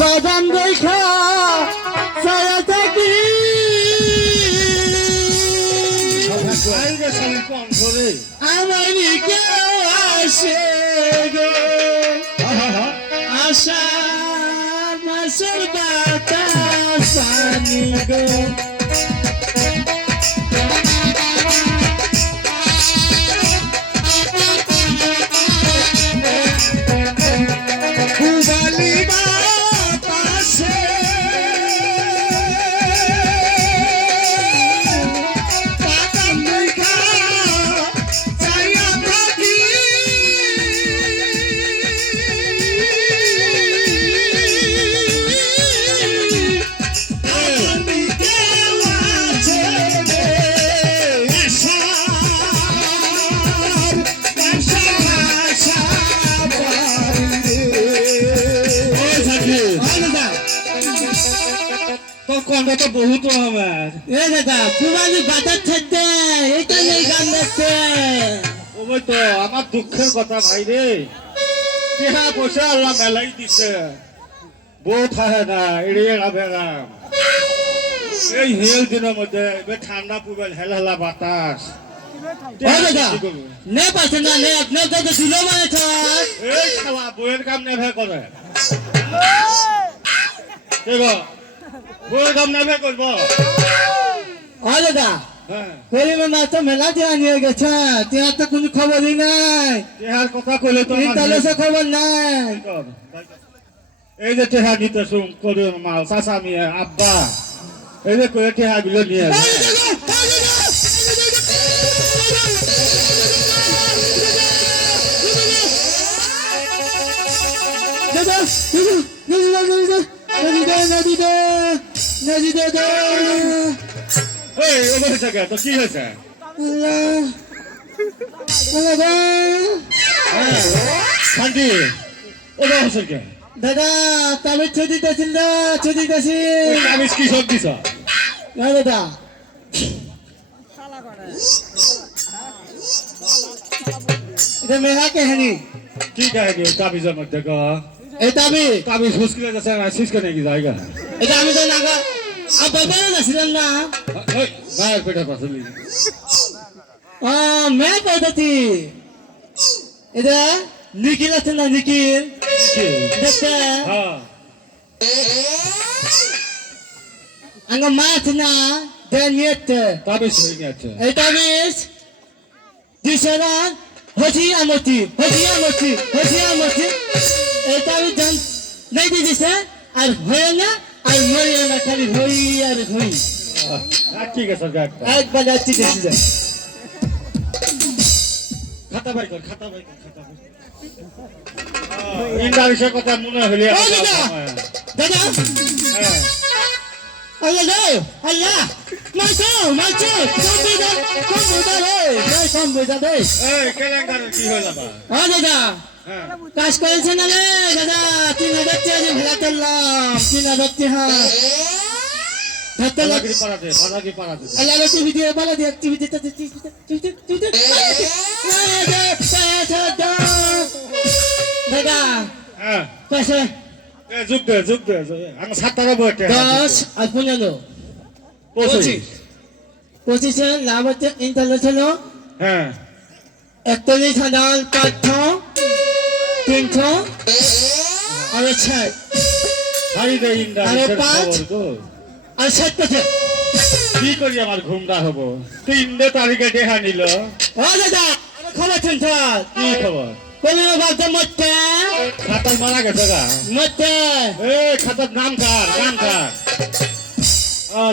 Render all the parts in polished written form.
বাদাম দেখা সারা থাকি আমার কেউ আসে গো আষাঢ় মাসের বাতাস আনি গো তো বহুত আমার এ দাদা তোমার বাজার থাকতে এটা নেই গান দেখতে ওই তো আমার দুঃখের কথা ভাই রে কেহা পয়সা আল্লাহ মেলাই দিছে বউ থাকে না এড়িয়ে গাবে গাম এই হেল দিনের মধ্যে এবার ঠান্ডা পুবেল হেল হেলা বাতাস দাদা নে পাচ্ছে না নে আপনার দাদা দিল মানে এই খাওয়া বইয়ের কাম নেভে করে বইয়ের কাম নেভে করব দাদা করিমের মা তো মেলা দেওয়া নিয়ে গেছে তোমার তো কোনো খবরই নাই তেহার কথা কইলে তো তাহলে সে খবর নাই এই যে তেহা নিতে শুন করিম মাল চাচা মিয়া আব্বা এই যে করে তেহা গুলো নিয়ে এই ওদের জায়গা তো কি হয়েছে শান্তি ওরা হচ্ছে কে দাদা তবে ছুটি দিতেছিল না ছুটি দিতেছি আমি কি সব দিছ দাদা এটা মেহা কাহিনী কি কাহিনী তাবিজের মধ্যে গ এই তাবিজ হুসকিলে যাচ্ছে না শিসকে নাকি জায়গা এটা আমি তো না বাবা যাচ্ছিলাম না মায়ের পেটে পাশলি মেয়ে পদ্ধতি এটা নিখিল আছে না নিখিল দেখতে আঙ্গ মা আছে না দেন নিয়েতে তাবিজ হয়ে গেছে এই তাবিজ দিশরা হজি আমতি এই তাবিজ জান নাই দিছে আর হয় না আর মরিয়া না খালি হই আর হই ঠিক আছে একবার যাচ্ছি দেখি যা খাতা বাই কর ইন্টারেস্টের কথা মনে হলে দাদা আল্লাহ আল্লাহ মারছো কম্পিউটার রে এই কেলেঙ্কারের কি হইল বা দাদা কাজ করেছে না রে দাদা 3000 টাকা দিয়ে ভাড়া করলাম 3000 টাকা পালাগি পারাতে আল্লাহ টিভি দিয়ে বলা দিয়ে টিভি দিতে দাদা হ্যাঁ পয়সা যুগ দে আমি 7 টাকা বইতে 10 আর 15 25 লাভ হচ্ছে ইন্টারন্যাশনাল হ্যাঁ 41,000 300 আর 6 হাই দে ইন্টারেস্টের খবর তো আর 7 কি করি আমার ঘুমটা হবো 3 তারিখে দেখা নিল দাদা খবর শুনছ কি খবর কলিমা বাবা মতে খাতার মারা গেছে গা মতে খাতার নাম কার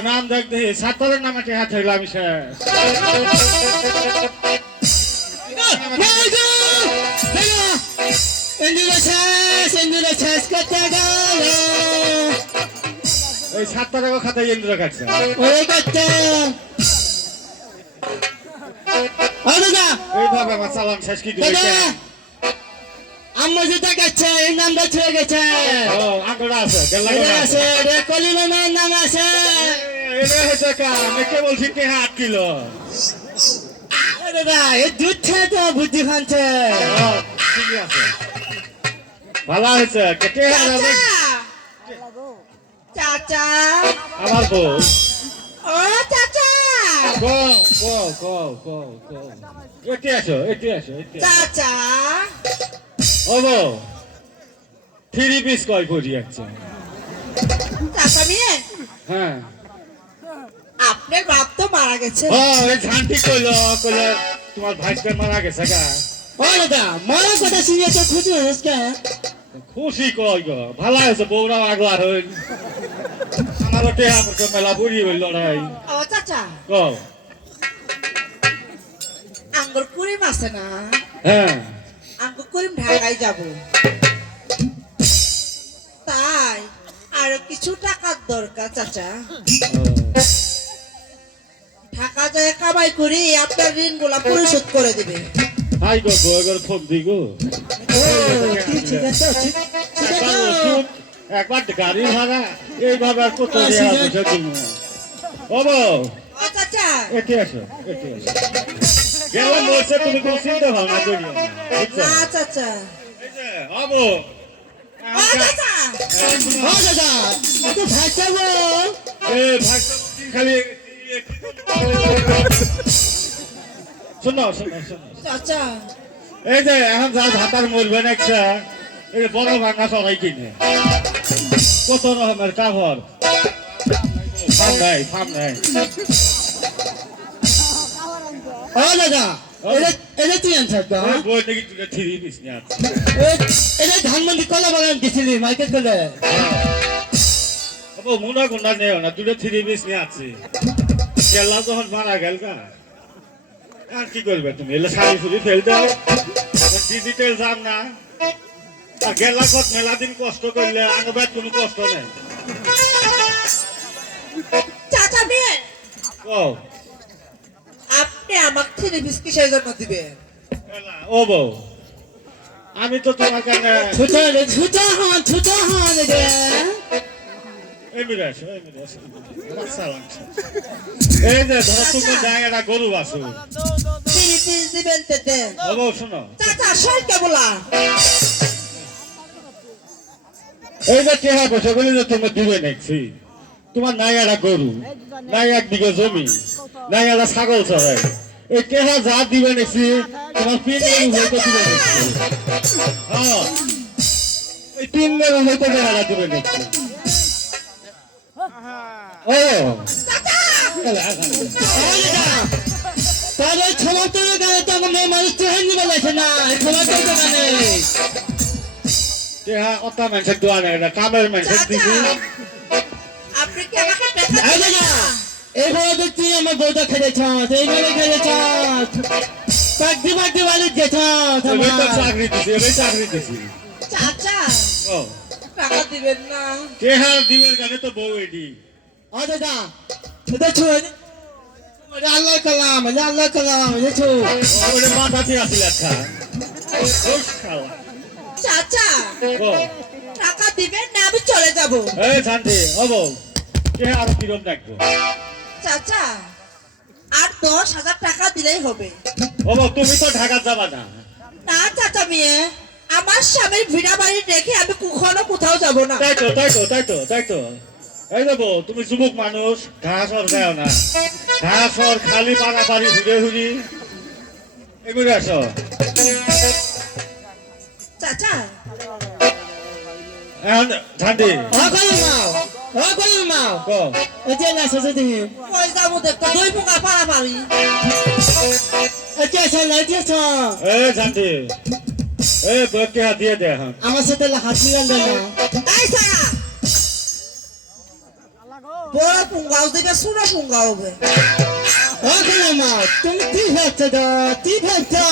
নাম দেখ দেখি সাতরের নামে টেহা থাকলাম এই 7 টাকা খাতায় ইন্দ্র কাটছে এইভাবে আমার চালান শেষ কি দিবে আম্মা যেটা গেছে এই নামটা ছুঁয়ে গেছে আঙ্কড়া আছে আছে কলিমার নাম আছে এটা হচ্ছে কে বলছি কে 8 কিলো দাদা এই দুধ খেয়ে তো বুদ্ধি খাচ্ছে ঠিকই আছে ভালো হয়েছে কে চাচা আমার বউ ও চাচা এটি আসো চাচা ও বউ 3 পিস কয় পড়ি আছে চাচা মেয়ে হ্যাঁ আপনার বাপ তো মারা গেছে ওই ঝান্টি কইলো তোমার ভাইকে মারা গেছে গা ও দাদা মরার কথা শুনে তো খুশি হয়েছ কে খুশি কই গো ভালো হয়েছে বউরাও আগলার হইল আমারও টেহা পড়ছে মেলা বুড়ি হইল লড়াই ও চাচা কও আঙ্গুর কুড়িম আছে না হ্যাঁ আঙ্গুর কুড়িম ঢাকায় যাব তাই আরো কিছু টাকার দরকার চাচা ঢাকা যায় কামাই করি আপনার ঋণ গুলা পরিশোধ করে দিবে হাই গো বউর ফোন দি গো ঠিক আছে একবার ওষুধ একবার গাড়ি ভাড়া এইভাবে আর কত দেয়া বসে তুমি ও বউ ও চাচা এটি আসো গেলাম বলছে তুমি কোনো চিন্তা ভাবনা করিও না বুঝছো না চাচা এই যে ও বউ ও চাচা ও দাদা তো ভাত খাবো ভাগটা খালি শোনো চাচা এই যে এখন যা ভাতার মরবেন একটা এই বড় ভাঙা সবাই কিনে কত রকমের কাপড় ফার্ম নাই ও দাদা এটা তুই আনছাস তো বই নাকি তুই 3 পিস নিয়ে আসছিস। এটা ধানমন্ডি কলা বাগান গেছিলি মার্কেট করে ও মুনা গুন্ডা নেও না দুটো 3 পিস নিয়ে আসছি কেলা যখন মারা গেল গা আর কি করবে তুমি এলে শাড়ি ফুলি ফেল দাও ডিজিটাল জাম না আর গেলা কত মেলা দিন কষ্ট করলে আগবাদ কোনো কষ্ট নেই চাচা মেয়ে ও আপনি আমাকে থ্রি পিস কিসের জন্য দিবেন ও বউ আমি তো তোমার কাছে ছুটা হন রে এমনি আসো বাচ্চা লাগছে এই যে ধরো তুমি জায়গাটা গরু বাসু থ্রি পিস দিবেন তেতে ও বউ শোনো চাচা সরকে বলা এই যে টেহা বসে বলি যে তুমি দিবে দেখছি তোমার নাই একটা গরু নাই 1 বিঘা জমি নাই একটা ছাগল চড়াই এই টেহা যা দিবে দেখছি তোমার 3 দিন হইতে দিবে দেখছি হ্যাঁ এই 3 দিন হইতে টেহাটা দিবে দেখছি ও তাহলে খবর তো গানে তো আমার মেয়ে মানুষ তো হেন নিবে লাগছে না খবর তো গানে টেহা অতা মানুষের দোয়া নেই এটা কামের মানুষের দিবি আপনি কি আমাকে টাকা এই দিবেন দাদা না? এইভাবে তো তুই আমার বউটা খেলেছ এইভাবে খেলেছ পাকদি বাড়ি গেছ এবার তো চাকরি দিছি চাচা ও টাকা দিবেন না টেহা দিবের গানে তো বউ এডি ও দাদা এটা ছুঁয়ে আল্লাহ কালাম দেখছো ওরে মাথাতে আসিল একটা ওস খাওয়া চাচা ও টাকা দিবেন না আমি চলে যাব এই শান্তি ও বউ টেহা আর কিরম দেখবো চাচা আর 10,000 টাকা দিলেই হবে ও বউ তুমি তো ঢাকা যাবা না না চাচা মেয়ে আমার স্বামীর ভিড়া বাড়ি রেখে আমি কখনো কোথাও যাব না তাই তো এই দেবো তুমি যুবক মানুষ ঘাস আর যাও না ঘাস আর খালি পাড়াপাড়ি ঘুরে এগুলো আসো চাচা এখন শান্তি ও কই মাও কো এটা না সসে তুমি কই যাবো দেখতে দুই পোকা পাড়াপাড়ি এটা চলে এটা এই শান্তি এই বউকে হাত দিয়ে দে এখন আমার সাথে হাসি গান না এই সারা বড় পুঙ্গাও দিবে ছোট পুঙ্গাও হবে ও কই মাও তুমি কি ভাবছো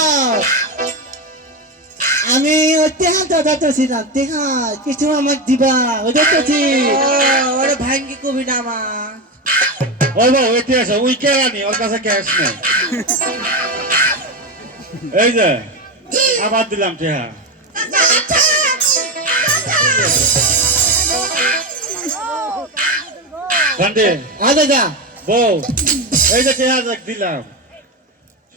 আমি তেহা দাদা তো ছিলাম তেহা কিছু আমার দিবা ওটা তো ঠিক ওরে ভাঙ্গি কবি না আমার ও বউ এটি আসো উই কেরানি ওর কাছে ক্যাশ নেই এই যে আবার দিলাম টেহা শান্তি দাদা বউ এই যে টেহা দিলাম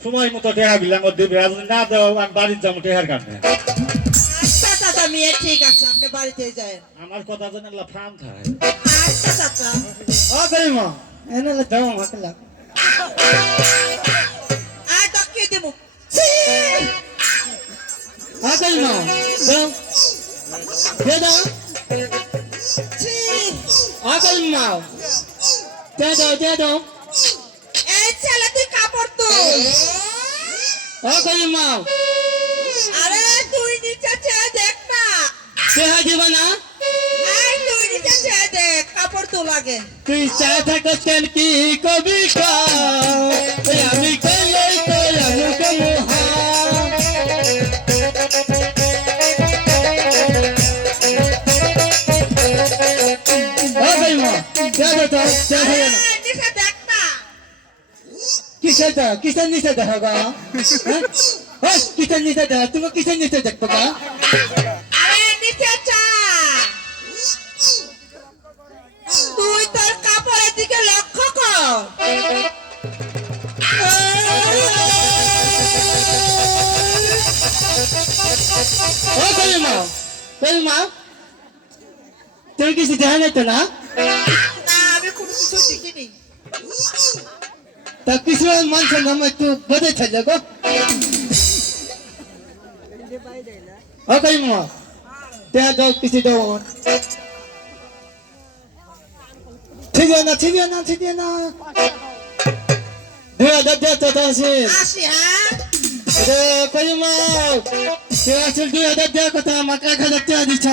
সময় মতো টেহা দিলাম ও দিবে আর যদি না দাও আমি বাড়ির যাবো টেহার কারণে চাচা মেয়ে ঠিক আছে আপনি বাড়িতে যান আমার কথা জানে লাফাম খায় আচ্ছা চাচা ও করিমা এনে দাও মাকলা আয় তো কি দেবো ও করিমা দাও দে দাও ও করিমা দে দাও এই ছেলে তুই কাপড় তো ও করিমা আরে তুই নিচে চেয়ে দেখ না দেহা দিব না এই তুই নিচে চেয়ে দেখ কাপড় তো লাগে তুই চা থাকস কেন কি কবি আমি কইলে তো আমুক মুহা ও করিমা দে দাও চা আরে, না নিচে দেখ না কিসের নিচে দেখো গা কিসের নিচে দেখো তুমি কিসের নিচে দেখতো গা আরে নিচে চা তুই তোর কাপড়ের দিকে লক্ষ্য কর ও করিমা তুমি কিছু দেখা নাই তো না না আমি কোনো কিছু দেখিনি তা কিছু মানুষের নাম একটু বোঝে থাকলে গো ও করিমা দেখা দাও কিছু দাও ছিদিও না 2000 দেওয়া তো আছে আসি হ্যাঁ করিমা 2000 দেওয়ার কথা আমাকে 1000 টাকা দিচ্ছ